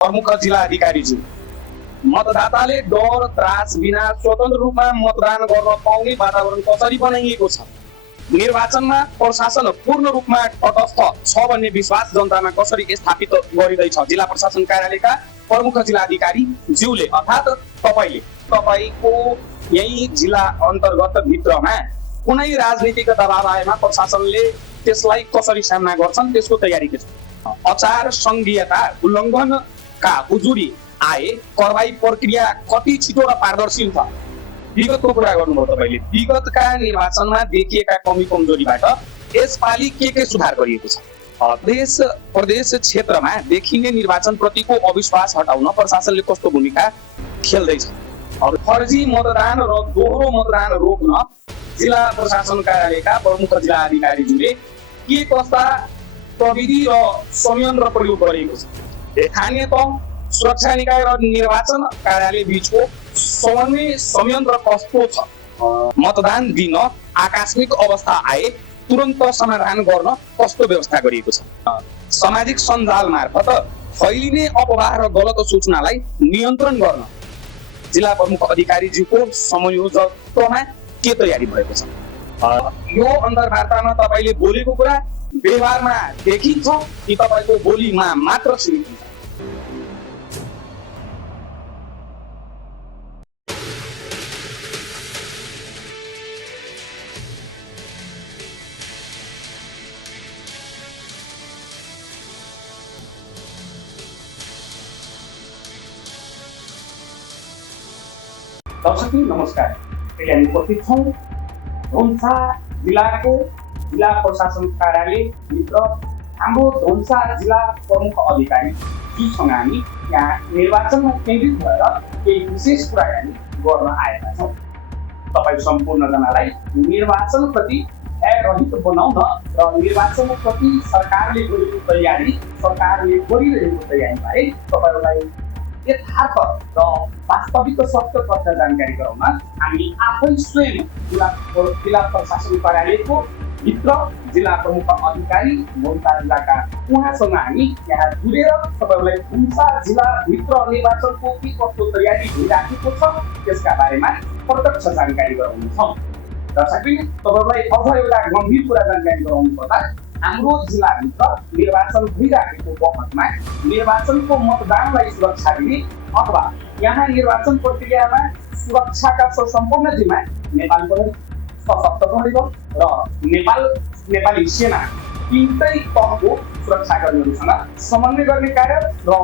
प्रमुख जिल्ला अधिकारीज्यू, मतदाताले डर त्रास बिना स्वतन्त्र रूपमा मतदान गर्न पाउने वातावरण कसरी बनाइएको छ, निर्वाचनमा प्रशासन पूर्ण रूपमा तटस्थ छ भन्ने विश्वास जनतामा कसरी स्थापित गरिँदैछ जिल्ला प्रशासन कार्यालयका प्रमुख जिल्ला अधिकारी ज्यूले, अर्थात् तपाईको यही जिल्ला अन्तर्गत भित्रमा कुनै राजनीतिक दबाव आएमा प्रशासनले त्यसलाई कसरी सामना गर्छन्, त्यसको तयारी के छ? आचार संहिता उल्लङ्घनका उजुरी आए कारबाही प्रक्रिया कति छिटो र पारदर्शी हुन्छ? विगतको कुरा गर्नुभयो तपाईले, विगतका निर्वाचनमा देखिएका कमी कमजोरीबाट यसपालि के सुधार गरिएको छ? प्रदेश क्षेत्रमा देखिने निर्वाचन प्रतिको अविश्वास हटाउन प्रशासनले कस्तो भूमिका खेल्दैछ? फर्जी मतदान र दोहोरो मतदान रोक्न जिल्ला प्रशासन कार्यालयका प्रमुख जिल्ला अधिकारीज्यूले के कस्ता प्रविधि र संयन्त्र प्रयोग गरेको छ? स्थानीय तह, सुरक्षा निकाय र निर्वाचन कार्यालय बीचको समन्वय संयन्त्र कस्तो छ? मतदान दिन आकस्मिक अवस्था आए तुरन्त समाधान गर्न कस्तो व्यवस्था गरिएको छ? सामाजिक सञ्जाल मार्फत फैलिने अफवाह र गलत सूचनालाई नियन्त्रण गर्न जिल्ला प्रमुख अधिकारीज्यूको संयोजकत्वमा के तयारी भएको छ? यो अन्तर्वार्तामा तपाईले बोलेको कुरा व्यवहारमा देखिन्छ कि तपाईको बोलीमा मात्र सीमित हुन्छ? दर्शक नमस्कार, हामी उपस्थित छौँ धनुषा जिल्लाको जिल्ला प्रशासन कार्यालय भित्र हाम्रो धनुषा जिल्ला प्रमुख अधिकारी ज्यूसँग हामी यहाँ निर्वाचनमा केन्द्रित भएर केही विशेष कुराकानी गर्न आएका छौँ। तपाईँ सम्पूर्णजनालाई निर्वाचनप्रति भयरहित बनाउन र निर्वाचनप्रति सरकारले गरेको तयारी, सरकारले गरिरहेको तयारीबारे तपाईँहरूलाई यथार्थ र वास्तविक सत्य तथ्य जानकारी गराउन हामी आफै स्वयं जिल्ला प्रशासन कार्यालयको भित्र जिल्ला प्रमुख अधिकारी धनुषा जिल्लाका उहाँसँग हामी यहाँ जुरेर तपाईँहरूलाई धनुषा जिल्लाभित्र निर्वाचनको के कस्तो तयारी भइराखेको छ त्यसका बारेमा प्रत्यक्ष जानकारी गराउनेछौँ। दर्शकले तपाईँहरूलाई अझ एउटा गम्भीर कुरा जानकारी गराउनु पर्दा हाम्रो जिल्लाभित्र निर्वाचन भइराखेको बखतमा निर्वाचनको मतदानलाई सुरक्षा दिने अथवा यहाँ निर्वाचन प्रक्रियामा सुरक्षाका सम्पूर्ण जिम्मा नेपाल प्रहरी, सशस्त्र प्रहरी र नेपाली सेना तीनटै तहको सुरक्षा कर्मीहरूसँग समन्वय गर्ने कार्य र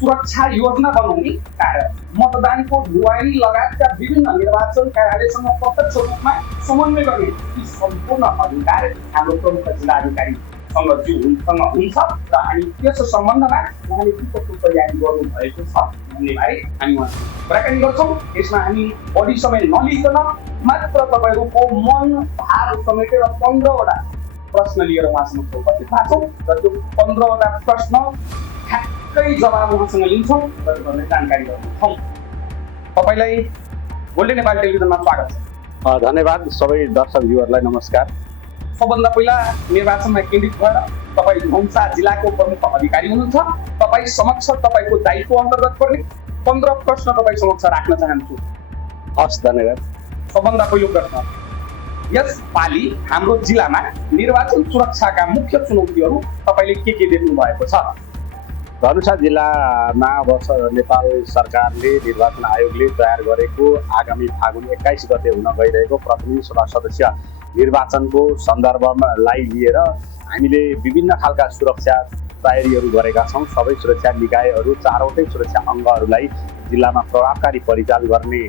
सुरक्षा योजना बनाउने कार्य, मतदानको ढुवानी लगायतका विभिन्न निर्वाचन कार्यालयसँग प्रत्यक्ष रूपमा समन्वय गर्ने यी सम्पूर्ण अधिकार हाम्रो प्रमुख जिल्ला अधिकारीसँग हुन्छ र हामी त्यस सम्बन्धमा उहाँले के कस्तो तयारी गर्नु भएको छ भन्ने बारे हामी उहाँसँग कुराकानी गर्छौँ। यसमा हामी बढी समय नलिकन मात्र तपाईँहरूको मन भार समेटेर 15वटा प्रश्न लिएर उहाँसँग उपस्थित भएको छौँ र त्यो 15वटा प्रश्न ठ्याक्कै जवाब उहाँसँग लिन्छौँ र तपाईँलाई जानकारी गराउँछौँ। तपाईँलाई गोल्डन नेपाल टेलिभिजनमा स्वागत छ। धन्यवाद। सबै दर्शक भ्युहरुलाई नमस्कार। सबभन्दा पहिला निर्वाचनमा केन्द्रित भएर तपाईँ धनुषा जिल्लाको प्रमुख अधिकारी हुनुहुन्छ। तपाईँ समक्ष तपाईँको दायित्व अन्तर्गत पर्ने 15 प्रश्न तपाईँ समक्ष राख्न चाहन्छु। हस्, धन्यवाद। सबभन्दा पहिलो प्रश्न, यस पालि हाम्रो जिल्लामा निर्वाचन सुरक्षाका मुख्य चुनौतीहरू तपाईँले के देख्नु भएको छ? धनुषा जिल्लामा नेपाल सरकारले निर्वाचन आयोगले तयार गरेको आगामी फागुन 21 गते हुन गइरहेको प्रतिनिधि सभा सदस्य निर्वाचनको सन्दर्भलाई लिएर हामीले विभिन्न खालका सुरक्षा तयारीहरू गरेका छौँ। सबै सुरक्षा निकायहरू, चारवटै सुरक्षा अङ्गहरूलाई जिल्लामा प्रभावकारी परिचालन गर्ने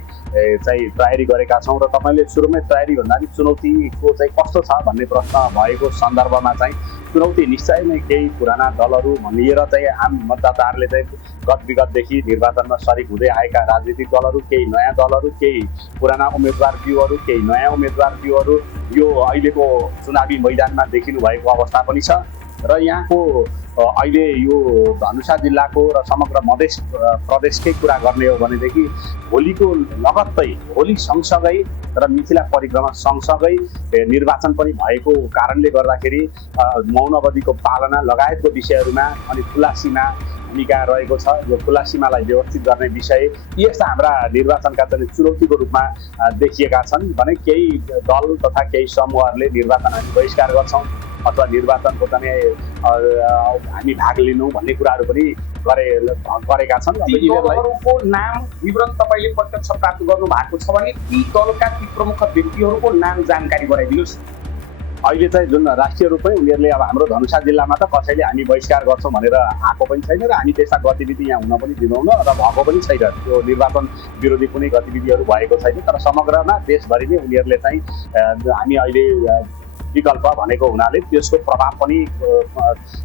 चाहिँ तयारी गरेका छौँ। र तपाईँले सुरुमै तयारी भन्दा पनि चुनौतीको चाहिँ कस्तो छ भन्ने प्रश्न भएको सन्दर्भमा चाहिँ चुनौती निश्चय नै केही पुराना दलहरू लिएर चाहिँ आम मतदाताहरूले चाहिँ गत विगतदेखि निर्वाचनमा सरिक हुँदै आएका राजनीतिक दलहरू, केही नयाँ दलहरू, केही पुराना उम्मेदवार व्यूहरू, केही नयाँ उम्मेदवार व्यूहरू यो अहिलेको चुनावी मैदानमा देखिनु भएको अवस्था पनि छ। र यहाँको अहिले यो धनुषा जिल्लाको र समग्र मधेस प्रदेशकै कुरा गर्ने हो भनेदेखि होलीको लगत्तै होली सँगसँगै र मिथिला परिक्रमा सँगसँगै निर्वाचन पनि भएको कारणले गर्दाखेरि मौन अवधिको पालना लगायतको विषयहरूमा अनि खुला सीमा भूमिका रहेको छ। यो खुला सीमालाई व्यवस्थित गर्ने विषय यी यस्ता हाम्रा निर्वाचनका चाहिँ चुनौतीको रूपमा देखिएका छन् भने केही दल तथा केही समूहहरूले निर्वाचन हामी बहिष्कार गर्छौँ अथवा निर्वाचनको चाहिँ हामी भाग लिनु भन्ने कुराहरू पनि गरेका छन्। ती दलहरूको नाम विवरण तपाईँले प्रत्यक्ष प्राप्त गर्नु भएको छ भने ती दलका ती प्रमुख व्यक्तिहरूको नाम जानकारी गराइदिनुहोस्। अहिले चाहिँ जुन राष्ट्रिय रूपमै उनीहरूले अब हाम्रो धनुषा जिल्लामा त कसैले हामी बहिष्कार गर्छौँ भनेर आएको पनि छैन र हामी त्यस्ता गतिविधि यहाँ हुन पनि दिँदैनौँ र भएको पनि छैन। त्यो निर्वाचन विरोधी कुनै गतिविधिहरू भएको छैन। तर समग्रमा देशभरि नै उनीहरूले चाहिँ हामी अहिले विकल्प भनेको हुनाले त्यसको प्रभाव पनि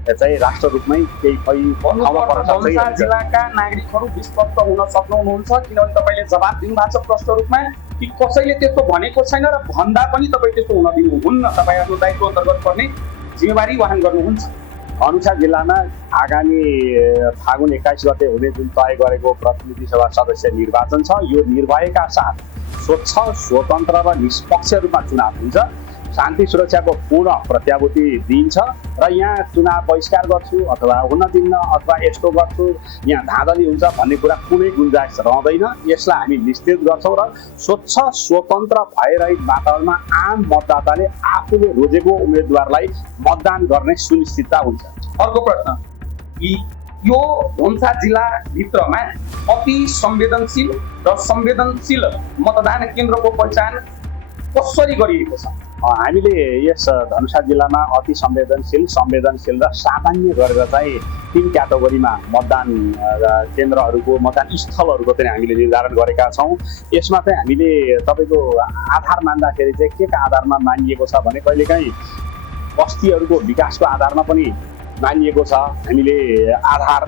चाहिँ राष्ट्र रूपमै केही धनुषा जिल्लाका नागरिकहरू विश्वस्त हुन सक्नुहुन्छ किनभने तपाईँले जवाब दिनुभएको छ प्रश्न रूपमा कि कसैले त्यस्तो भनेको छैन र भन्दा पनि तपाईँ त्यस्तो हुन दिनुहुन्न। तपाईँ आफ्नो दायित्व अन्तर्गत पर्ने जिम्मेवारी वहन गर्नुहुन्छ। धनुषा जिल्लामा आगामी फागुन 21 गते हुने जुन तय गरेको प्रतिनिधि सभा सदस्य निर्वाचन छ यो निर्भयका साथ स्वच्छ स्वतन्त्र र निष्पक्ष रूपमा चुनाव हुन्छ। शान्ति सुरक्षाको पूर्ण प्रत्याभूति दिइन्छ र यहाँ चुनाव बहिष्कार गर्छु अथवा हुन दिन्न अथवा यस्तो गर्छु यहाँ धाँधली हुन्छ भन्ने कुरा कुनै गुन्जाइस रहँदैन। यसलाई हामी निश्चित गर्छौँ र स्वच्छ स्वतन्त्र भइरहित वातावरणमा आम मतदाताले आफूले रोजेको उम्मेदवारलाई मतदान गर्ने सुनिश्चितता हुन्छ। अर्को प्रश्न, यो धनुषा जिल्लाभित्रमा अति संवेदनशील र संवेदनशील मतदान केन्द्रको पहिचान कसरी गरिएको छ? हामीले यस धनुषा जिल्लामा अति संवेदनशील र सामान्य गरेर चाहिँ 3 क्याटेगोरीमा मतदान केन्द्रहरूको मतदान स्थलहरूको चाहिँ हामीले निर्धारण गरेका छौँ। यसमा चाहिँ हामीले तपाईँको आधार मान्दाखेरि चाहिँ के का आधारमा मानिएको छ भने कहिलेकाहीँ बस्तीहरूको विकासको आधारमा पनि मानिएको छ। हामीले आधार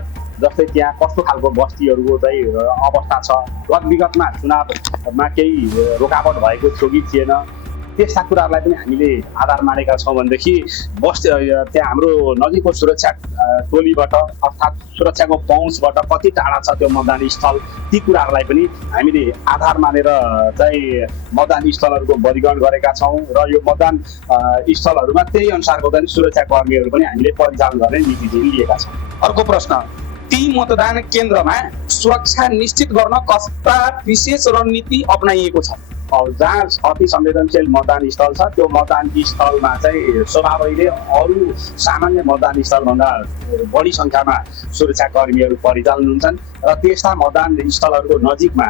जस्तै त्यहाँ कस्तो खालको बस्तीहरूको चाहिँ अवस्था छ, विगतमा चुनावमा केही रोकावट भएको थियो कि थिएन, त्यस्ता कुराहरूलाई पनि हामीले आधार मानेका छौँ। भनेदेखि त्यहाँ हाम्रो नजिकको सुरक्षा टोलीबाट अर्थात् सुरक्षाको पहुँचबाट कति टाढा छ त्यो मतदान स्थल, ती कुराहरूलाई पनि हामीले आधार मानेर चाहिँ मतदान स्थलहरूको वर्गीकरण गरेका छौँ र यो मतदान स्थलहरूमा त्यही अनुसारको चाहिँ सुरक्षाकर्मीहरू पनि हामीले परिचालन गर्ने नीति लिएका छौँ। अर्को प्रश्न, ती मतदान केन्द्रमा सुरक्षा निश्चित गर्न कस्ता विशेष रणनीति अपनाइएको छ? जहाँ अति संवेदनशील मतदान स्थल छ त्यो मतदान स्थलमा चाहिँ स्वभावैले अरू सामान्य मतदान स्थलभन्दा बढी सङ्ख्यामा सुरक्षाकर्मीहरू परिचालन हुन्छन् र त्यस्ता मतदान स्थलहरूको नजिकमा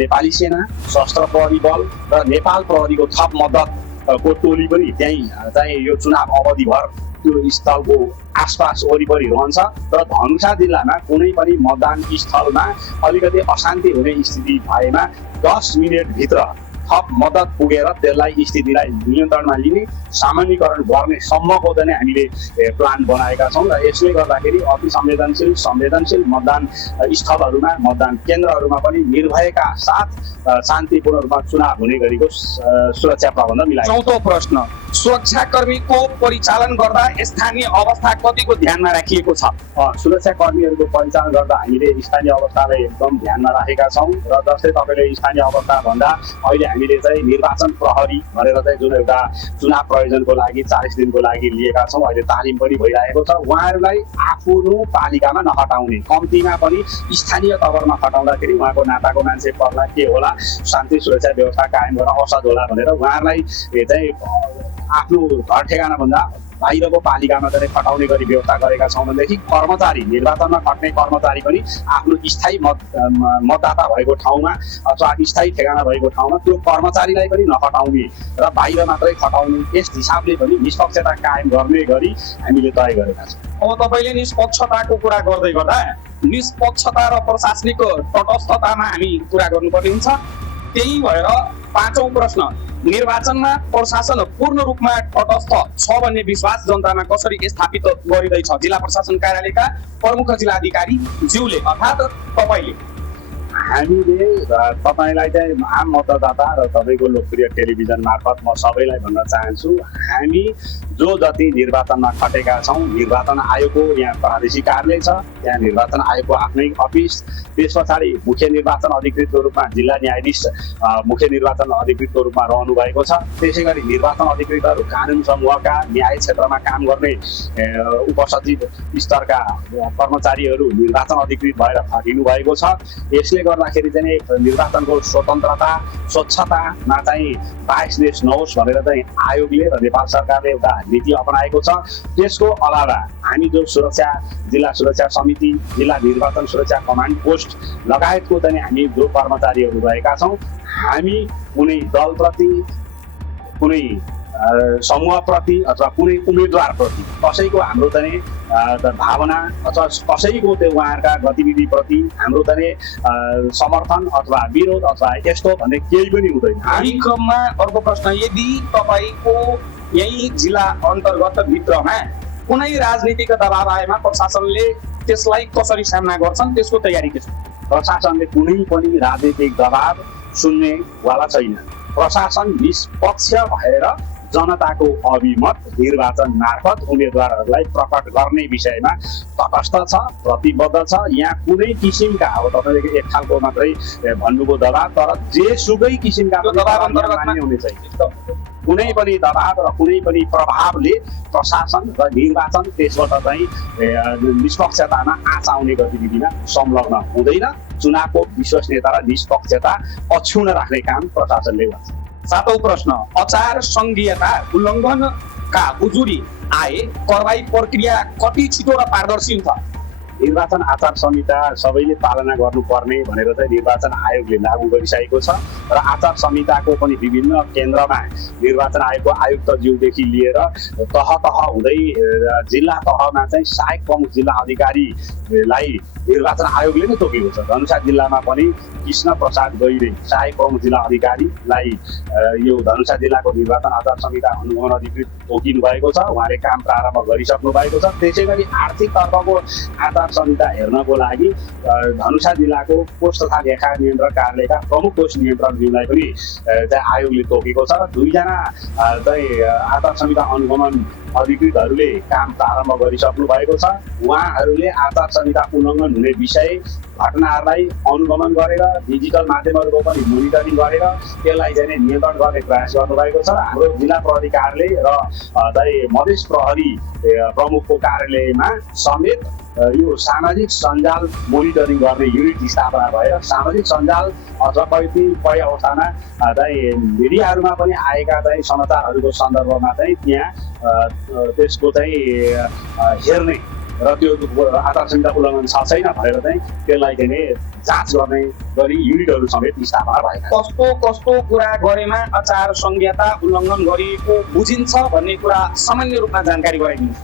नेपाली सेना, सशस्त्र प्रहरी बल र नेपाल प्रहरीको थप मद्दतको टोली पनि त्यहीँ चाहिँ यो चुनाव अवधिभर त्यो स्थलको आसपास वरिपरि रहन्छ र धनुषा जिल्लामा कुनै पनि मतदान स्थलमा अलिकति अशान्ति हुने स्थिति भएमा 10 मिनेटभित्र थप मद्दत पुगेर त्यसलाई स्थितिलाई नियन्त्रणमा लिने सामान्यीकरण गर्ने सम्मको चाहिँ हामीले प्लान बनाएका छौँ र यसले गर्दाखेरि अति संवेदनशील मतदान स्थलहरूमा मतदान केन्द्रहरूमा पनि निर्भयका साथ शान्तिपूर्ण रूपमा चुनाव हुने गरीको सुरक्षा प्रबन्ध मिलाएको। चौथो प्रश्न, सुरक्षाकर्मीको परिचालन गर्दा स्थानीय अवस्था कतिको ध्यानमा राखिएको छ? सुरक्षाकर्मीहरूको परिचालन गर्दा हामीले स्थानीय अवस्थालाई एकदम ध्यानमा राखेका छौँ र जस्तै तपाईँले स्थानीय अवस्था भन्दा अहिले हामीले चाहिँ निर्वाचन प्रहरी भनेर चाहिँ जुन एउटा चुनाव प्रयोजनको लागि 40 दिनको लागि लिएका छौँ, अहिले तालिम पनि भइरहेको छ। उहाँहरूलाई आफ्नो पालिकामा नखटाउने, कम्तीमा पनि स्थानीय तवरमा खटाउँदाखेरि उहाँको नाताको मान्छे पर्ला के होला, शान्ति सुरक्षा व्यवस्था कायम गर्न असद होला भनेर उहाँहरूलाई चाहिँ आफ्नो घर ठेगानाभन्दा बाहिरको पालिकामा चाहिँ खटाउने गरी व्यवस्था गरेका छौँ। भनेदेखि कर्मचारी निर्वाचनमा खट्ने कर्मचारी पनि आफ्नो स्थायी मतदाता भएको ठाउँमा अथवा स्थायी ठेगाना भएको ठाउँमा त्यो कर्मचारीलाई पनि नखटाउने र बाहिर मात्रै खटाउने, यस हिसाबले पनि निष्पक्षता कायम गर्ने गरी हामीले तय गरेका छौँ। अब तपाईँले निष्पक्षताको कुरा गर्दै गर्दा निष्पक्षता र प्रशासनिक तटस्थतामा हामी कुरा गर्नुपर्ने हुन्छ। त्यही भएर पाँचौं प्रश्न, निर्वाचनमा प्रशासन पूर्ण रूपमा तटस्थ छ भन्ने विश्वास जनतामा कसरी स्थापित गरिँदैछ? जिल्ला प्रशासन कार्यालयका प्रमुख जिल्लाधिकारी ज्यूले अर्थात् तपाईँले। हामीले तपाईँलाई चाहिँ आम मतदाता र तपाईँको लोकप्रिय टेलिभिजन मार्फत म सबैलाई भन्न चाहन्छु, हामी जो जति निर्वाचनमा खटेका छौँ, निर्वाचन आयोगको यहाँ प्रादेशिक कार्यालय छ, त्यहाँ निर्वाचन आयोगको आफ्नै अफिस, त्यस पछाडि मुख्य निर्वाचन अधिकृतको रूपमा जिल्ला न्यायाधीश मुख्य निर्वाचन अधिकृतको रूपमा रहनु भएको छ। त्यसै गरी निर्वाचन अधिकृतहरू कानुन समूहका न्याय क्षेत्रमा काम गर्ने उपसचिव स्तरका कर्मचारीहरू निर्वाचन अधिकृत भएर खटिनु भएको छ। यसले गर्दाखेरि चाहिँ निर्वाचनको स्वतन्त्रता स्वच्छतामा चाहिँ बाइसनेस नहोस् भनेर चाहिँ आयोगले र नेपाल सरकारले एउटा नीति अपनाएको छ। त्यसको अलावा हामी जो सुरक्षा जिल्ला सुरक्षा समिति, जिल्ला निर्वाचन सुरक्षा कमान्ड पोस्ट लगायतको चाहिँ हामी जो कर्मचारीहरू रहेका छौँ, हामी कुनै दलप्रति, कुनै समूहप्रति अथवा कुनै उम्मेदवारप्रति कसैको हाम्रो चाहिँ भावना अथवा कसैको त्यो उहाँहरूका गतिविधिप्रति हाम्रो चाहिँ समर्थन अथवा विरोध अथवा यस्तो भन्ने केही पनि हुँदैन। यही क्रममा अर्को प्रश्न, यदि तपाईँको यही जिल्ला अन्तर्गत भित्रमा कुनै राजनीतिक दबाब आएमा प्रशासनले त्यसलाई कसरी सामना गर्छन्, त्यसको तयारी के छ? प्रशासनले कुनै पनि राजनीतिक दबाब सुन्नेवाला छैन। प्रशासन निष्पक्ष भएर जनताको अभिमत निर्वाचन मार्फत उम्मेदवारहरूलाई प्रकट गर्ने विषयमा तटस्थ छ, प्रतिबद्ध छ। यहाँ कुनै किसिमका, अब तपाईँले एक खालको मात्रै भन्नुभयो दबाब, तर जेसुकै किसिमका दबाब अन्तर्गतमा हुने छैन। कुनै पनि दबाब र कुनै पनि प्रभावले प्रशासन र निर्वाचन त्यसबाट चाहिँ निष्पक्षतामा आँच आउने गतिविधिमा संलग्न हुँदैन। चुनावको विश्वसनीयता र निष्पक्षता अक्षुण्ण राख्ने काम प्रशासनले गर्छ। सातौं प्रश्न, आचार संहिता उल्लङ्घनका उजुरी आए कारबाही प्रक्रिया कति छिटो र पारदर्शी हुन्छ? निर्वाचन आचार संहिता सबैले पालना गर्नुपर्ने भनेर चाहिँ निर्वाचन आयोगले लागू गरिसकेको छ र आचार संहिताको पनि विभिन्न केन्द्रमा निर्वाचन आयोगको आयुक्तज्यूदेखि लिएर तह हुँदै जिल्ला तहमा चाहिँ सहायक प्रमुख जिल्ला अधिकारीलाई निर्वाचन आयोगले नै तोकेको छ। धनुषा जिल्लामा पनि कृष्ण प्रसाद गैरे सहायक प्रमुख जिल्ला अधिकारीलाई यो धनुषा जिल्लाको निर्वाचन आचार संहिता अनुगमन अधिकृत तोकिनु भएको छ। उहाँले काम प्रारम्भ गरिसक्नु भएको छ। त्यसै गरी आर्थिक तर्फको आचार संहिता हेर्नको लागि धनुषा जिल्लाको कोष तथा लेखा नियन्त्रण कार्यालयका प्रमुख कोष नियन्त्रकज्यूलाई पनि चाहिँ आयोगले तोकेको छ। दुईजना चाहिँ आचार संहिता अनुगमन अधिकृतहरूले काम प्रारम्भ गरिसक्नु भएको छ। उहाँहरूले आचार संहिता उल्लङ्घन हुने विषय घटनाहरूलाई अनुगमन गरेर डिजिटल माध्यमहरूको पनि मोनिटरिङ गरेर त्यसलाई चाहिँ नियन्त्रण गर्ने प्रयास गर्नुभएको छ। हाम्रो जिल्ला प्रहरी कार्यालय र चाहिँ मधेस प्रहरी प्रमुखको कार्यालयमा समेत यो सामाजिक सञ्जाल मोनिटरिङ गर्ने युनिट स्थापना भएर सामाजिक सञ्जाल अथवा कतिपय अवस्थामा चाहिँ मिडियाहरूमा पनि आएका चाहिँ समाचारहरूको सन्दर्भमा चाहिँ त्यहाँ त्यसको चाहिँ हेर्ने र त्यो आचार संहिता उल्लङ्घन छ छैन भनेर चाहिँ त्यसलाई चाहिँ जाँच गर्ने गरी युनिटहरू समेत स्थापना भएका। कस्तो कस्तो कुरा गरेमा आचार संहिता उल्लङ्घन गरिएको बुझिन्छ भन्ने कुरा सामान्य रूपमा जानकारी गराइदिनु।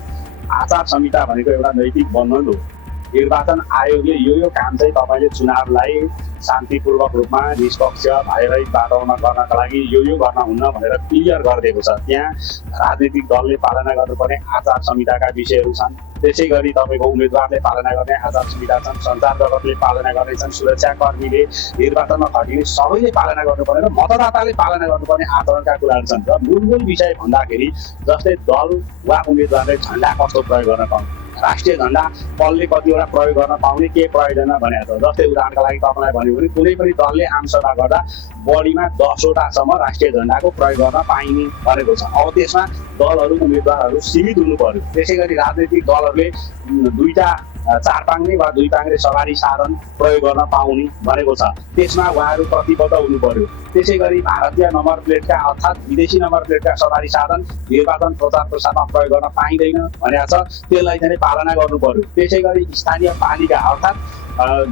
आचार संहिता भनेको एउटा नैतिक बन्धन हो। निर्वाचन आयोगले यो काम चाहिँ तपाईँले चुनावलाई शान्तिपूर्वक रूपमा निष्पक्ष भएर वातावरणमा गर्नका लागि यो गर्न हुन्न भनेर क्लियर गरिदिएको छ। त्यहाँ राजनीतिक दलले पालना गर्नुपर्ने आचार संहिताका विषयहरू छन्। त्यसै गरी तपाईँको उम्मेदवारले पालना गर्ने आचार संहिता छन्, सञ्चार जगतले पालना गर्ने छन्, सुरक्षाकर्मीले निर्वाचनमा खटिने सबैले पालना गर्नुपर्ने र मतदाताले पालना गर्नुपर्ने आचरणका कुराहरू छन्। र मूल विषय भन्दाखेरि जस्तै दल वा उम्मेदवारले झन्डा कस्तो प्रयोग गर्न पाउने, राष्ट्रिय झन्डा कसले कतिवटा प्रयोग गर्न पाउने, के प्रयोजन भनेको छ। जस्तै उदाहरणका लागि तपाईँलाई भन्यो भने कुनै पनि दलले आमसभा गर्दा बढीमा 10 वटासम्म राष्ट्रिय झन्डाको प्रयोग गर्न पाइने भनेको छ। अब त्यसमा दलहरू उम्मेदवारहरू सीमित हुनु पर्यो। त्यसै गरी राजनैतिक दलहरूले 2टा 4 पाङ्ग्रे वा 2 पाङ्ग्रे सवारी साधन प्रयोग गर्न पाउने भनेको छ। त्यसमा उहाँहरू प्रतिबद्ध हुनु पर्यो। त्यसै गरी भारतीय नम्बर प्लेटका अर्थात् विदेशी नम्बर प्लेटका सवारी साधन निर्वाचन प्रचार प्रसारमा प्रयोग गर्न पाइँदैन भनेको छ। त्यसलाई चाहिँ पालना गर्नु पर्यो। त्यसै गरी स्थानीय पालिका अर्थात्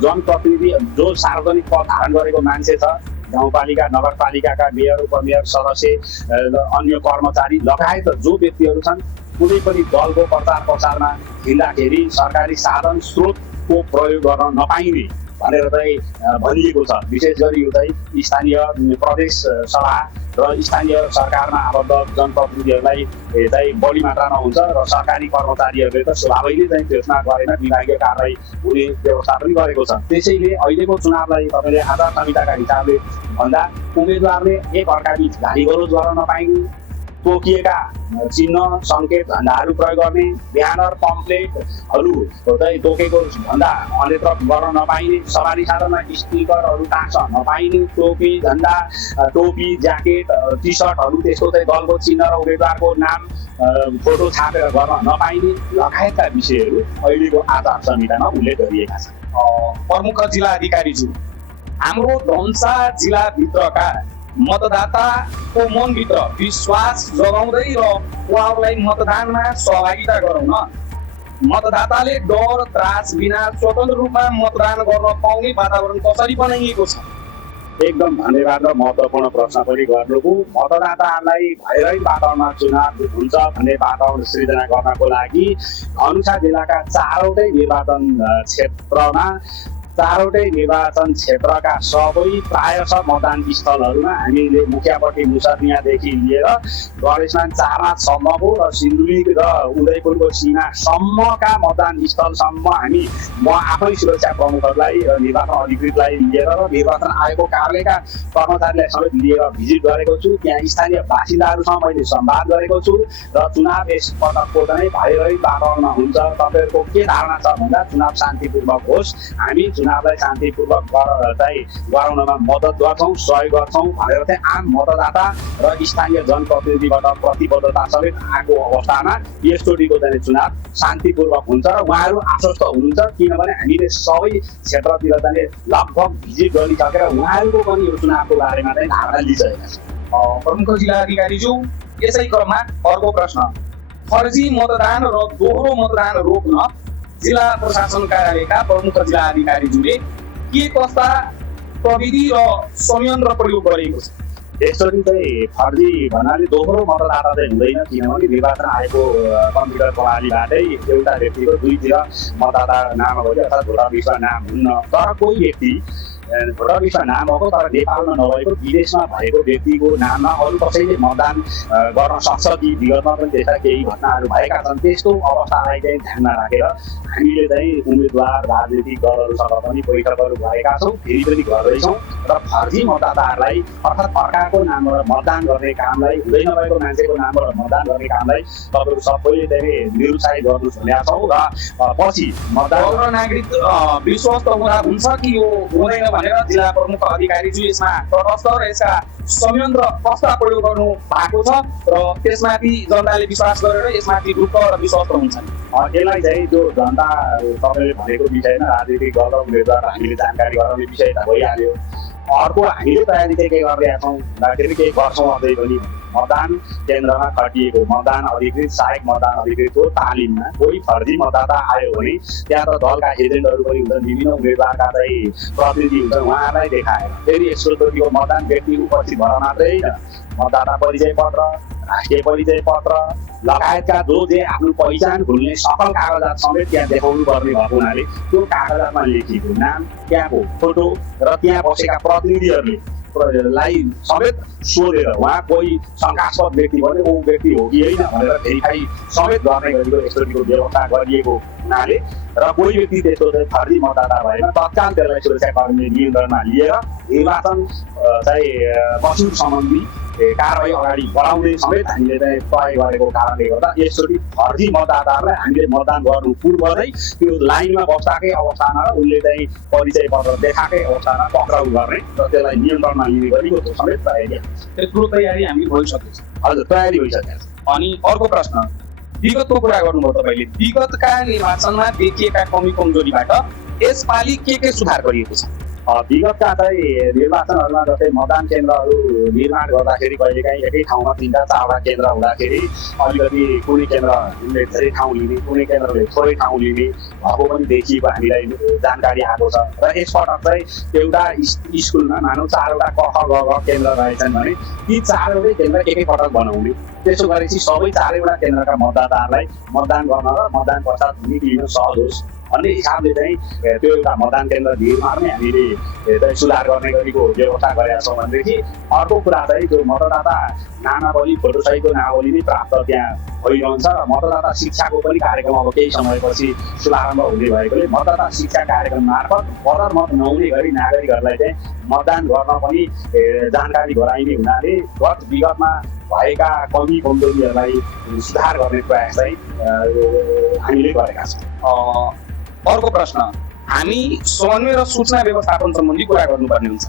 जनप्रतिनिधि जो सार्वजनिक पद धारण गरेको मान्छे छ, गाउँपालिका नगरपालिकाका मेयर उपमेयर सदस्य अन्य कर्मचारी लगायत जो व्यक्तिहरू छन्, कुनै पनि दलको प्रचार प्रसारमा हिँड्दाखेरि सरकारी साधन स्रोतको प्रयोग गर्न नपाइने भनेर चाहिँ भनिएको छ। विशेष गरी यो चाहिँ स्थानीय प्रदेश सभा र स्थानीय सरकारमा आबद्ध जनप्रतिनिधिहरूलाई चाहिँ बढी मात्रामा हुन्छ र सरकारी कर्मचारीहरूले त स्वाभाविकले चाहिँ त्यसमा गरेन, विभागीय कारबाही हुने व्यवस्था पनि गरेको छ। त्यसैले अहिलेको चुनावलाई तपाईँले आचार संहिताका हिसाबले भन्दा उम्मेदवारले एक अर्काबीच गाली गलोज गर्न नपाइने, तोकिएका चिन्ह सङ्केत झन्डाहरू प्रयोग गर्ने, ब्यानर पम्पलेटहरू चाहिँ तोकेको झन्डा अन्यत्र गर्न नपाइने, सवारी साधनमा स्टिकरहरू टाँस्न नपाइने, टोपी झन्डा टोपी ज्याकेट टी सर्टहरू त्यसको चाहिँ दलको चिन्ह र उम्मेदवारको नाम फोटो छापेर गर्न नपाइने लगायतका विषयहरू अहिलेको आचार संहितामा उल्लेख गरिएका छन्। प्रमुख जिल्ला अधिकारीज्यू, हाम्रो धनुषा जिल्लाभित्रका मतदाताको मनभित्र विश्वास जगाउँदै र उहाँहरूलाई मतदानमा सहभागिता गराउन मतदाताले डर त्रास बिना स्वतन्त्र रूपमा मतदान गर्न पाउने वातावरण कसरी बनाइएको छ? एकदम धन्यवाद र महत्त्वपूर्ण प्रश्न पनि गर्नुभयो। मतदाताहरूलाई भएरै वातावरणमा चुनाव हुन्छ भन्ने वातावरण सृजना गर्नको लागि धनुषा जिल्लाका चारवटै निर्वाचन क्षेत्रका सबै प्रायः मतदान स्थलहरूमा हामीले मुखियापट्टि मुसर्नियादेखि लिएर गणेशमान चारनाथसम्मको र सिन्धुली र उदयपुरको सीमासम्मका मतदान स्थलसम्म म आफै सुरक्षा प्रमुखहरूलाई र निर्वाचन अधिकृतलाई लिएर र निर्वाचन आयोगको कार्यालयका कर्मचारीलाई समेत लिएर भिजिट गरेको छु। त्यहाँ स्थानीय बासिन्दाहरूसँग मैले संवाद गरेको छु र चुनाव यस पटकको चाहिँ भएरै वातावरणमा हुन्छ। तपाईँहरूको के धारणा छ भन्दा चुनाव शान्तिपूर्वक होस्, हामी चुनावलाई शान्तिपूर्वक चाहिँ गराउनमा मद्दत गर्छौँ, सहयोग गर्छौँ भनेर चाहिँ आम मतदाता र स्थानीय जनप्रतिनिधिबाट प्रतिबद्धता समेत आएको अवस्थामा यसचोटिको चाहिँ चुनाव शान्तिपूर्वक हुन्छ र उहाँहरू आश्वस्त हुनुहुन्छ। किनभने हामीले सबै क्षेत्रतिर चाहिँ लगभग भिजिट गरिसकेर उहाँहरूको पनि यो चुनावको बारेमा चाहिँ धारणा लिइसकेका छौँ। प्रमुख जिल्ला अधिकारीज्यू, यसै क्रममा अर्को प्रश्न, फर्जी मतदान र दोहोरो मतदान रोक्न जिल्ला प्रशासन कार्यालयका प्रमुख जिल्ला अधिकारीज्यूले के कस्ता प्रविधि र संयन्त्र प्रयोग गरेको छ? यसरी चाहिँ फर्जी भन्नाले दोहोरो मतदाता चाहिँ हुँदैन, किनभने निर्वाचन आयोगको कम्प्युटर प्रणालीबाटै एउटा व्यक्तिको दुईतिर मतदाता नाम भयो अर्थात् भोटर लिस्टमा नाम हुन्न। तर कोही व्यक्ति भोटर लिस्टमा नाम भएको तर नेपालमा नभएको विदेशमा भएको व्यक्तिको नाममा अरू कसैले मतदान गर्न सक्छ कि विगतमा पनि त्यस्ता केही घटनाहरू भएका छन्। त्यस्तो अवस्थालाई चाहिँ ध्यानमा राखेर हामीले चाहिँ उम्मेदवार राजनीतिक दलहरूसँग पनि बैठकहरू गरेका छौँ, फेरि पनि गर्दैछौँ र फर्जी मतदाताहरूलाई अर्थात् अर्काको नामबाट मतदान गर्ने कामलाई, हुँदै नभएको मान्छेको नामबाट मतदान गर्ने कामलाई तपाईँहरू सबैले चाहिँ निरुत्साहित गर्नु भनेका छौँ र पछि मतदाता नागरिक विश्वस्त हुँदा हुन्छ कि यो हुँदैन भनेर जिल्ला प्रमुख अधिकारीज्यू यसमा तटस्थ र यसका संयन्त्र कस्ता प्रयोग गर्नु भएको छ र त्यसमाथि जनताले विश्वास गरेर यसमाथि ढुक्क र विश्वस्त हुन्छन्? यसलाई चाहिँ जो जनता तपाईँले भनेको विषयमा राजनीतिक दल र उम्मेदवार हामीले जानकारी गराउने विषय त भइहाल्यो। अर्को हामीले तयारी चाहिँ के गरिरहेका छौँ भन्दाखेरि केही वर्षौँ अझै पनि मतदान केन्द्रमा खटिएको मतदान अधिकृत सहायक मतदान अधिकृतको तालिममा कोही फर्जी मतदाता आयो भने त्यहाँ त दलका एजेन्टहरू पनि हुन्छन्, विभिन्न उम्मेदवारका चाहिँ प्रतिनिधि हुन्छन्, उहाँहरूलाई देखाएर फेरि यसको मतदान व्यक्ति उपस्थित भएर मात्रै मतदाता परिचय पत्र, राष्ट्रिय परिचय पत्र लगायतका जे आफ्नो पहिचान खुल्ने सकल कागजात समेत त्यहाँ देखाउनु पर्ने भएको हुनाले त्यो कागजातमा लेखिएको नाम, त्यहाँको फोटो र त्यहाँ बसेका प्रतिनिधिहरूलाई समेत सोधेर उहाँ कोही शङ्कास्पद व्यक्ति भने ऊ व्यक्ति हो कि होइन भनेर भेरिफाई समेत गर्ने गरेको यस्तोको व्यवस्था गरिएको हुनाले र कोही व्यक्ति त्यस्तो चाहिँ फर्जी मतदाता भएन तत्काल त्यसलाई सुरक्षाकर्मीले नियन्त्रणमा लिएर निर्वाचन चाहिँ मसुद सम्बन्धी कारवाही अगाडि बढाउने समेत हामीले चाहिँ तय गरेको कारणले गर्दा यसरी फर्जी मतदाताहरूलाई हामीले मतदान गर्नु पूर्व नै त्यो लाइनमा बस्दाकै अवस्थामा र उनले चाहिँ परिचय पत्र देखाएकै अवस्थामा पक्राउ गर्ने र त्यसलाई नियन्त्रणमा लिने गरेको समेत तयारी त्यत्रो तयारी हामी भइसकेको छ। हजुर, तयारी भइसकेको छ। अनि अर्को प्रश्न, विगतको कुरा गर्नुभयो तपाईँले, विगतका निर्वाचनमा देखिएका कमी कमजोरीबाट यसपालि के सुधार गरिएको छ? विगतका चाहिँ निर्वाचनहरूमा जस्तै मतदान केन्द्रहरू निर्माण गर्दाखेरि कहिलेकाहीँ एकै ठाउँमा 3-4वटा केन्द्र हुँदाखेरि अलिकति कुनै केन्द्रले धेरै ठाउँ लिने, कुनै केन्द्रले थोरै ठाउँ लिने भएको पनि देखिएको हामीलाई जानकारी आएको छ। र यसपटक चाहिँ एउटा स्कुलमा मानौँ 4वटा क ख ग घ केन्द्र रहेछन् भने ती 4वटै केन्द्र एकैपटक बनाउने, त्यसो गरेपछि सबै 4वटा केन्द्रका मतदाताहरूलाई मतदान गर्न र मतदान पश्चात नीति लिन सहज होस् भन्ने हिसाबले चाहिँ त्यो एउटा मतदान केन्द्र निर्माणमै हामीले चाहिँ सुधार गर्ने गरीको व्यवस्था गरेका छौँ भनेदेखि अर्को कुरा चाहिँ त्यो मतदाता नामावली फोटोसहितको नामावली नै प्राप्त त्यहाँ भइरहन्छ र मतदाता शिक्षाको पनि कार्यक्रम अब केही समयपछि शुभारम्भ हुने भएकोले मतदाता शिक्षा कार्यक्रम मार्फत बदर मत नहुने गरी नागरिकहरूलाई चाहिँ मतदान गर्न पनि जानकारी गराइने हुनाले विगतमा भएका कमी कमजोरीहरूलाई सुधार गर्ने प्रयास चाहिँ हामीले गरेका छौँ। अर्को प्रश्न, हामी समन्वय र सूचना व्यवस्थापन सम्बन्धी कुरा गर्नुपर्ने हुन्छ।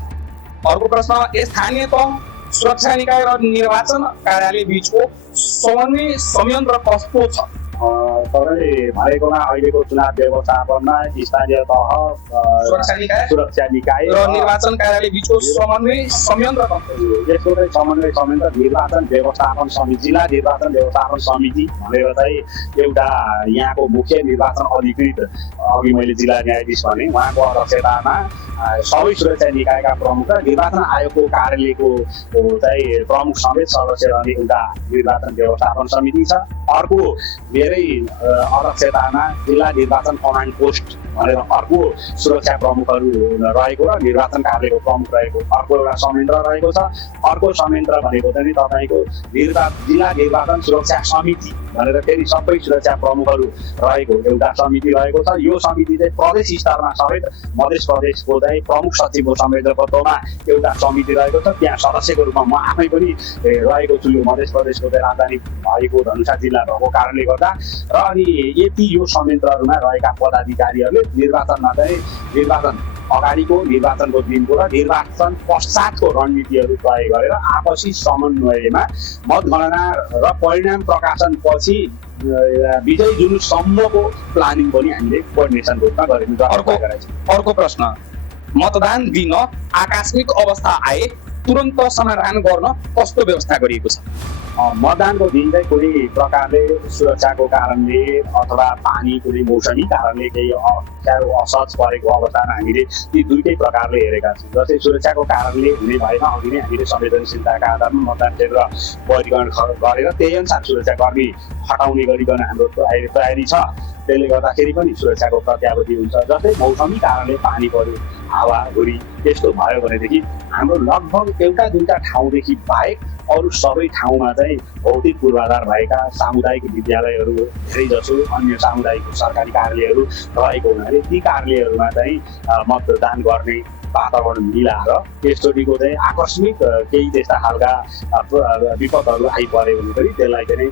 अर्को प्रश्न, स्थानीय तह, सुरक्षा निकाय र निर्वाचन कार्यालय बीचको समन्वय संयन्त्र कस्तो छ? तपाईँले भनेकोमा अहिलेको चुनाव व्यवस्थापनमा स्थानीय तह, सुरक्षा निकाय र निर्वाचन कार्यालय बीचको समन्वय संयन्त्र कस्तो छ? यसको चाहिँ समन्वय संयन्त्र निर्वाचन व्यवस्थापन समिति, जिल्ला निर्वाचन व्यवस्थापन समिति भनेर चाहिँ एउटा यहाँको मुख्य निर्वाचन अधिकृत, अघि मैले जिल्ला न्यायाधीश भने, उहाँको अध्यक्षतामा सबै सुरक्षा निकायका प्रमुख र निर्वाचन आयोगको कार्यालयको चाहिँ प्रमुख समेत सदस्य रहने एउटा निर्वाचन व्यवस्थापन समिति छ। अर्को मेरै अध्यक्षतामा जिल्ला निर्वाचन कमान्ड पोस्ट भनेर अर्को सुरक्षा प्रमुखहरू रहेको र निर्वाचन कार्यालयको प्रमुख रहेको अर्को एउटा संयन्त्र रहेको छ। अर्को संयन्त्र भनेको चाहिँ तपाईँको जिल्ला निर्वाचन सुरक्षा समिति भनेर फेरि सबै सुरक्षा प्रमुखहरू रहेको एउटा समिति रहेको छ। यो समिति चाहिँ प्रदेश स्तरमा समेत मध्य प्रदेशको चाहिँ प्रमुख सचिवको संयोजकत्वमा एउटा समिति रहेको छ। त्यहाँ सदस्यको रूपमा म आफै पनि रहेको छु। यो मध्य प्रदेशको चाहिँ राजधानी भएको धनुषा जिल्ला भएको कारणले गर्दा र अनि यति यो संयन्त्रहरूमा रहेका पदाधिकारीहरूले निर्वाचनमा चाहिँ निर्वाचन अगाडिको, निर्वाचनको दिनको र निर्वाचन पश्चातको रणनीतिहरू तय गरेर आपसी समन्वयमा मतगणना र परिणाम प्रकाशन पछि विजयी जुलुससम्मको प्लानिङ पनि हामीले कोअर्डिनेसन रूपमा गरेको। अर्को प्रश्न, मतदान दिन आकस्मिक अवस्था आए तुरन्त समाधान गर्न कस्तो व्यवस्था गरिएको छ? मतदानको दिन चाहिँ कुनै प्रकारले सुरक्षाको कारणले अथवा पानी कुनै मौसमी कारणले केही अप्ठ्यारो असहज परेको अवस्थामा हामीले ती दुईटै प्रकारले हेरेका छौँ। जस्तै सुरक्षाको कारणले हुने भएमा अघि नै हामीले संवेदनशीलताका आधारमा मतदान केन्द्र वर्गीकरण गरेर त्यही अनुसार सुरक्षाकर्मी हटाउने गरिकन हाम्रो तयारी छ। त्यसले गर्दाखेरि पनि सुरक्षाको प्रत्याभूति हुन्छ। जस्तै मौसमी कारणले पानी पर्यो, हावाहुरी त्यस्तो भयो भनेदेखि हाम्रो लगभग एउटा दुईवटा ठाउँदेखि बाहेक अरू सबै ठाउँमा चाहिँ भौतिक पूर्वाधार भएका सामुदायिक विद्यालयहरू धेरै जसो अन्य सामुदायिक सरकारी कार्यालयहरू रहेको हुनाले ती कार्यालयहरूमा चाहिँ मतदान गर्ने वातावरण मिलाएर त्यसचोटिको चाहिँ आकस्मिक केही त्यस्ता खालका विपदहरू आइपऱ्यो भने पनि त्यसलाई चाहिँ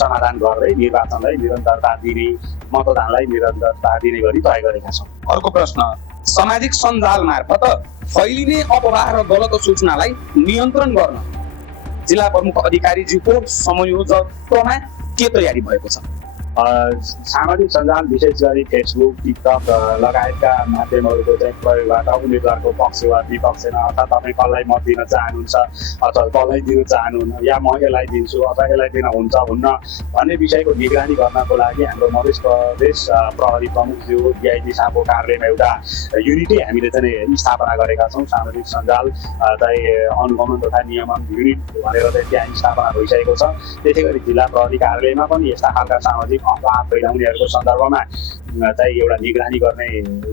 समाधान गर्दै निर्वाचनलाई निरन्तरता दिने, मतदानलाई निरन्तरता दिने गरी तय गरेका छौँ। अर्को प्रश्न, सामाजिक सञ्जाल मार्फत फैलिने अफवाह र गलत सूचनालाई नियन्त्रण गर्न जिल्ला प्रमुख अधिकारीज्यूको संयोजकत्वमा के तयारी भएको छ? सामाजिक सञ्जाल विशेष गरी फेसबुक, टिकटक लगायतका माध्यमहरूको चाहिँ प्रयोगबाट उम्मेदवारको पक्ष वा विपक्षमा अथवा तपाईँ कसलाई मत दिन चाहनुहुन्छ अथवा कसलाई दिन चाहनुहुन्न या म यसलाई दिन्छु अथवा यसलाई दिन हुन्छ हुन्न भन्ने विषयको निगरानी गर्नको लागि हाम्रो मध्य प्रदेश प्रहरी प्रमुखज्यू डिआइजी साहबको कार्यालयमा एउटा युनिटै हामीले चाहिँ स्थापना गरेका छौँ। सामाजिक सञ्जाल चाहिँ अनुगमन तथा नियमन युनिट भनेर चाहिँ त्यहाँ स्थापना भइसकेको छ। त्यसै गरी जिल्ला प्रहरी कार्यालयमा पनि यस्ता खालका सामाजिक अफवाह फैलाउनेहरूको सन्दर्भमा चाहिँ एउटा निगरानी गर्ने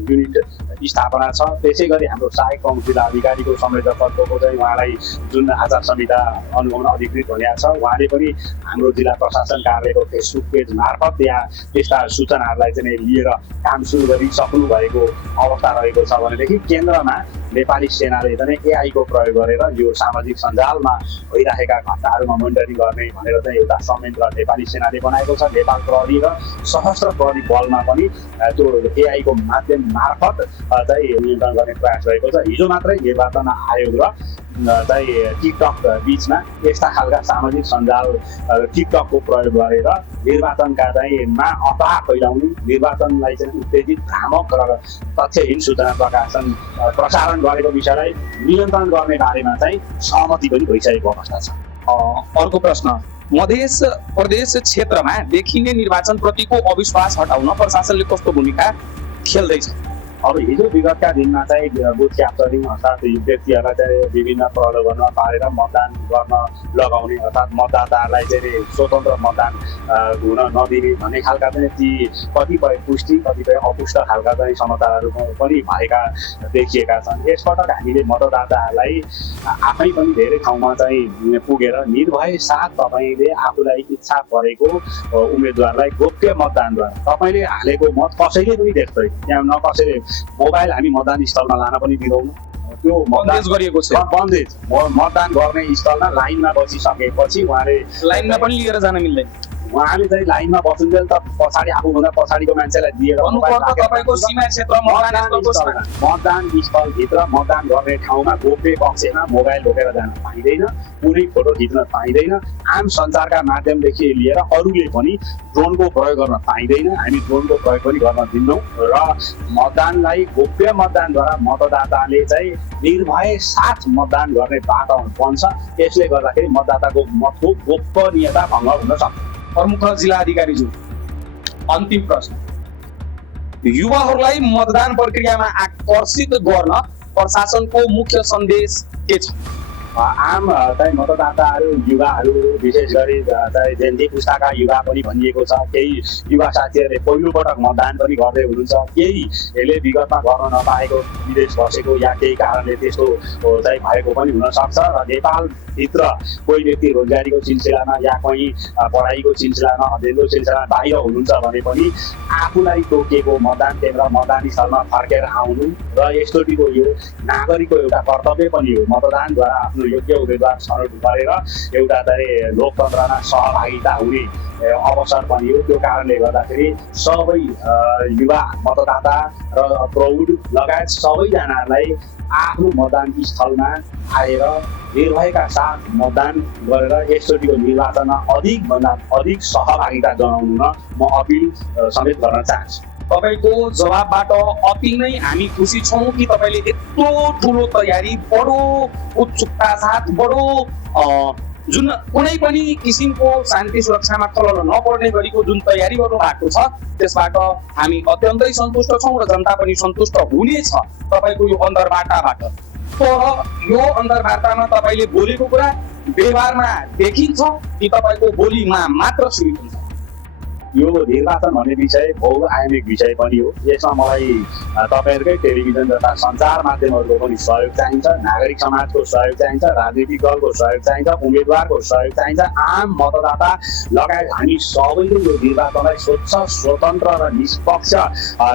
युनिट स्थापना छ। त्यसै गरी हाम्रो सहायक प्रमुख जिल्ला अधिकारीको संयोजकत्वको चाहिँ उहाँलाई जुन आचार संहिता अनुगमन अधिकृत भनिएको छ, उहाँले पनि हाम्रो जिल्ला प्रशासन कार्यालयको फेसबुक पेज मार्फत त्यहाँ त्यस्ता सूचनाहरूलाई चाहिँ लिएर काम सुरु गरिसक्नु भएको अवस्था रहेको छ। भनेदेखि केन्द्रमा नेपाली सेनाले चाहिँ एआईको प्रयोग गरेर यो सामाजिक सञ्जालमा भइरहेका घटनाहरूमा मोनिटरिङ गर्ने भनेर चाहिँ एउटा संयन्त्र नेपाली सेनाले बनाएको छ। नेपाल प्रहरी र सशस्त्र प्रहरी बलमा पनि त्यो एआईको माध्यम मार्फत चाहिँ नियन्त्रण गर्ने प्रयास रहेको छ। हिजो मात्रै निर्वाचन आयोग र चाहिँ टिकटक बिचमा यस्ता खालका सामाजिक सञ्जाल टिकटकको प्रयोग गरेर निर्वाचनका चाहिँ अफवाह फैलाउने, निर्वाचनलाई चाहिँ उत्तेजित, भ्रामक र तथ्यहीन सूचना प्रसारण गरेको विषयलाई नियन्त्रण गर्ने बारेमा चाहिँ सहमति पनि भइसकेको अवस्था छ। अर्को प्रश्न, मध्य प्रदेश क्षेत्रमा देखिने निर्वाचन प्रतिको अविश्वास हटाउन प्रशासनले कस्तो भूमिका खेल्दैछ? अब हिजो विगतका दिनमा चाहिँ बुथ क्याप्चरिङ अर्थात् व्यक्तिहरूलाई चाहिँ विभिन्न प्रलोभनमा पारेर मतदान गर्न लगाउने अर्थात् मतदाताहरूलाई चाहिँ स्वतन्त्र मतदान हुन नदिने भन्ने खालका चाहिँ ती कतिपय पुष्टि कतिपय अपुष्ट खालका चाहिँ समाचारहरू पनि भएका देखिएका छन्। यसपटक हामीले मतदाताहरूलाई आफै पनि धेरै ठाउँमा चाहिँ पुगेर निर्भय साथ तपाईँले आफूलाई इच्छा परेको उम्मेदवारलाई गोप्य मतदानद्वारा तपाईँले हालेको मत कसैले पनि देख्दैन। त्यहाँ न कसैले मोबाइल हामी मतदान स्थलमा लान पनि दिँदैनौँ। त्यो बन्देज गरिएको छ। बन्देज मतदान गर्ने स्थलमा लाइनमा बसिसकेपछि उहाँले लाइनमा पनि लिएर जान मिल्दैन। उहाँले चाहिँ लाइनमा बसुन्जेल त पछाडि आफूभन्दा पछाडिको मान्छेलाई दिएर तपाईँको सीमा क्षेत्र मतदान स्थलभित्र मतदान गर्ने ठाउँमा गोप्य कक्षमा मोबाइल बोकेर जान पाइँदैन, कुनै फोटो खिच्न पाइँदैन। आम सञ्चारका माध्यमदेखि लिएर अरूले पनि ड्रोनको प्रयोग गर्न पाइँदैन। हामी ड्रोनको प्रयोग पनि गर्न दिन्नौँ र मतदानलाई गोप्य मतदानद्वारा मतदाताले चाहिँ निर्भय साथ मतदान गर्ने वातावरण बन्छ। यसले गर्दाखेरि मतदाताको मतको गोपनीयता भङ्ग हुन सक्छ। प्रमुख जिल्ला अधिकारीज्यू, अन्तिम प्रश्न, युवाहरूलाई मतदान प्रक्रियामा आकर्षित गर्न प्रशासनको मुख्य सन्देश के छ? आम चाहिँ मतदाताहरू युवाहरू विशेष गरी चाहिँ जेन्जी पुस्ताका युवा पनि भनिएको छ। केही युवा साथीहरूले पहिलोपटक मतदान पनि गर्दै हुनुहुन्छ। केहीहरूले विगतमा गर्न नपाएको विदेश बसेको या केही कारणले त्यस्तो चाहिँ भएको पनि हुनसक्छ र नेपालभित्र कोही व्यक्ति रोजगारीको सिलसिलामा या कोही पढाइको सिलसिलामा अध्ययनको सिलसिलामा बाहिर हुनुहुन्छ भने पनि आफूलाई तोकिएको मतदान केन्द्र मतदान स्थलमा फर्केर आउनु र यसचोटिको यो नागरिकको एउटा कर्तव्य पनि हो। मतदानद्वारा आफ्नो योग्य उम्मेदवार छनौट गरेर एउटा चाहिँ लोकतन्त्रमा सहभागिता हुने अवसर पनि हो। त्यो कारणले गर्दाखेरि सबै युवा मतदाता र प्रौढ लगायत सबैजनालाई आफ्नो मतदान स्थलमा आएर निर्भयका साथ मतदान गरेर यसचोटिको निर्वाचनमा अधिकभन्दा अधिक सहभागिता जनाउनुमा म अपिल समेत गर्न चाहन्छु। तपाईको जवाबबाट अति नै हामी खुसी छौँ कि तपाईँले यत्रो ठुलो तयारी, बडो उत्सुकता साथ, बडो जुन कुनै पनि किसिमको शान्ति सुरक्षामा कलर नपर्ने गरीको जुन तयारी गर्नु भएको छ त्यसबाट हामी अत्यन्तै सन्तुष्ट छौँ र जनता पनि सन्तुष्ट हुनेछ तपाईँको यो अन्तर्वार्ताबाट। तर यो अन्तर्वार्तामा तपाईँले बोलेको कुरा व्यवहारमा देखिन्छ कि तपाईँको बोलीमा मात्र सीमित हुन्छ? यो निर्वाचन भन्ने विषय बहुआयामिक विषय पनि हो। यसमा मलाई तपाईँहरूकै टेलिभिजन तथा सञ्चार माध्यमहरूको पनि सहयोग चाहिन्छ, नागरिक समाजको सहयोग चाहिन्छ, राजनीतिक दलको सहयोग चाहिन्छ, उम्मेदवारको सहयोग चाहिन्छ। आम मतदाता लगायत हामी सबैले यो निर्वाचनलाई स्वच्छ, स्वतन्त्र र निष्पक्ष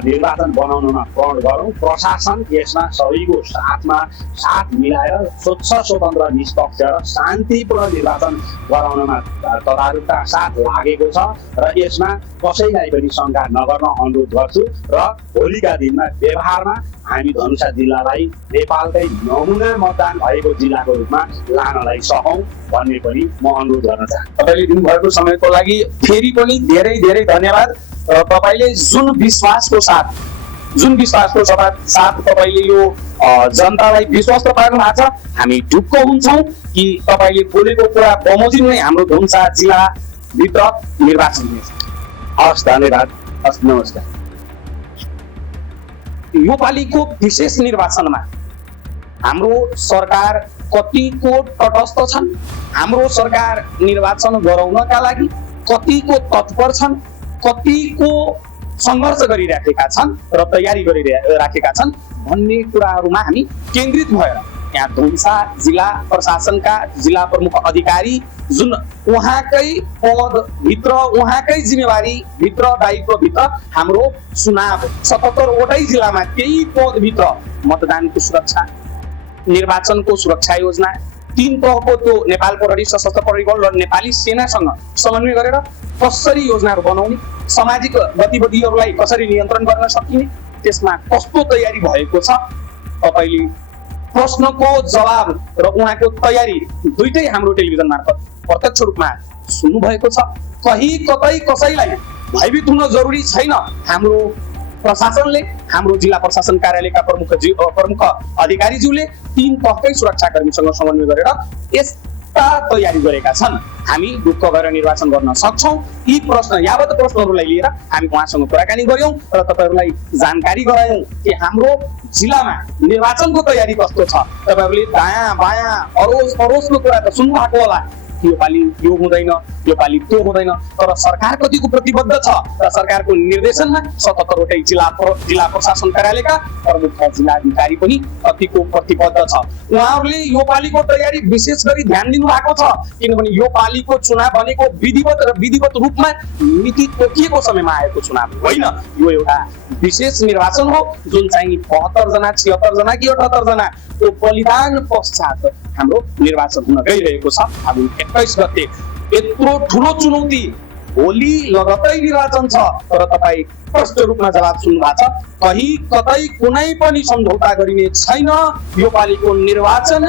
निर्वाचन बनाउनमा प्रण गरौँ। प्रशासन यसमा सबैको साथमा साथ मिलाएर स्वच्छ, स्वतन्त्र, निष्पक्ष र शान्तिपूर्ण निर्वाचन गराउनमा तदारुकता साथ लागेको छ र यसमा कसैलाई पनि शङ्का नगर्न अनुरोध गर्छु र भोलिका दिनमा व्यवहारमा हामी धनुषा जिल्लालाई नेपालकै नमुना मतदान भएको जिल्लाको रूपमा लानलाई सकौँ भन्ने पनि म अनुरोध गर्न चाहन्छु। तपाईँले दिनुभएको समयको लागि फेरि पनि धेरै धेरै धन्यवाद। र तपाईँले जुन विश्वासको साथ तपाईँले यो जनतालाई विश्वस्त पार्नु भएको छ, हामी ढुक्क हुन्छौँ कि तपाईँले बोलेको कुरा बमोजिम नै हाम्रो धनुषा जिल्लाभित्र निर्वाचन हुनेछ। हस्, धन्यवाद। हस्, नमस्कार। यो पालिको विशेष निर्वाचनमा हाम्रो सरकार कतिको तटस्थ छन्, हाम्रो सरकार निर्वाचन गराउनका लागि कतिको तत्पर छन्, कतिको सङ्घर्ष गरिराखेका छन् र तयारी गरिराखेका छन् भन्ने कुराहरूमा हामी केन्द्रित भएर यहाँ धनुषा जिल्ला प्रशासनका जिल्ला प्रमुख अधिकारी जुन उहाँकै पदभित्र, उहाँकै जिम्मेवारीभित्र, दायित्वभित्र हाम्रो चुनाव 77 वटै जिल्लामा केही पदभित्र मतदानको सुरक्षा, निर्वाचनको सुरक्षा योजना, 3 तहको त्यो नेपाल प्रहरी, सशस्त्र प्रहरी बल र नेपाली सेनासँग समन्वय गरेर कसरी योजनाहरू बनाउने, सामाजिक गतिविधिहरूलाई कसरी नियन्त्रण गर्न सकिने, त्यसमा कस्तो तयारी भएको छ। तपाईँले प्रश्नको जवाब र उहाँको तयारी दुईटै हाम्रो टेलिभिजन मार्फत प्रत्यक्ष रूपमा सुन्नु भएको छ। कहीँ कतै कसैलाई भयभीत हुन जरुरी छैन। हाम्रो प्रशासनले, हाम्रो जिल्ला प्रशासन कार्यालयका प्रमुख अधिकारीज्यूले 3 तहकै सुरक्षाकर्मीसँग समन्वय गरेर यस यस्ता तयारी गरेका छन् हामी ढुक्क गरेर निर्वाचन गर्न सक्छौँ। यी यावत प्रश्नहरूलाई लिएर हामी उहाँसँग कुराकानी गर्यौँ र तपाईँहरूलाई जानकारी गरायौँ कि हाम्रो जिल्लामा निर्वाचनको तयारी कस्तो छ। तपाईँहरूले दायाँ बायाँ अरोस परोसको कुरा त सुन्नु भएको होला, योपालि यो हुँदैन, योपालि त्यो हुँदैन, तर सरकार कतिको प्रतिबद्ध छ र सरकारको निर्देशनमा 77 वटै जिल्ला प्रशासन कार्यालयका प्रमुख जिल्लाधिकारी पनि कतिको प्रतिबद्ध छ। उहाँहरूले योपालिको तयारी विशेष गरी ध्यान दिनु भएको छ, किनभने योपालिको चुनाव भनेको विधिवत रूपमा नीति तोकिएको समयमा आएको चुनाव होइन। यो एउटा विशेष निर्वाचन हो जुन चाहिँ 72 जना 76 जना कि 78 जना को बलिदान पश्चात हाम्रो निर्वाचन हुन गइरहेको छ। फागुन 21 गते यत्रो ठुलो चुनौती, भोलि लगतै निर्वाचन छ, तर तपाईँ स्पष्ट रूपमा जवाब सुन्नु भएको छ। कहीँ कतै कुनै पनि सम्झौता गरिने छैन। योपालिको निर्वाचन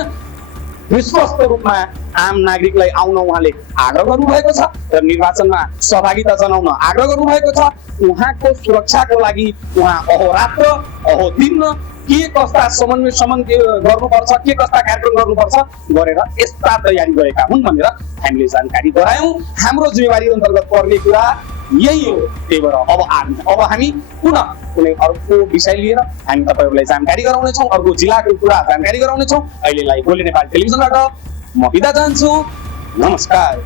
विश्वस्त रूपमा आम नागरिकलाई आउन उहाँले आग्रह गर्नुभएको छ र निर्वाचनमा सहभागिता जनाउन आग्रह गर्नुभएको छ। उहाँको सुरक्षाको लागि उहाँ अहोरात्र अहोदिन के कस्ता समन्वय गर्नुपर्छ, के कस्ता कार्यक्रम गर्नुपर्छ गरेर यस्ता तयारी गरेका हुन् भनेर हामीले जानकारी गरायौँ। हाम्रो जिम्मेवारी अन्तर्गत पर्ने कुरा यही हो। त्यही भएर अब हामी पुनः कुनै अर्को विषय लिएर हामी तपाईँहरूलाई जानकारी गराउनेछौँ, अर्को जिल्लाको कुरा जानकारी गराउनेछौँ। अहिलेलाई गोल्डन नेपाल टेलिभिजनबाट म बिदा चाहन्छु। नमस्कार।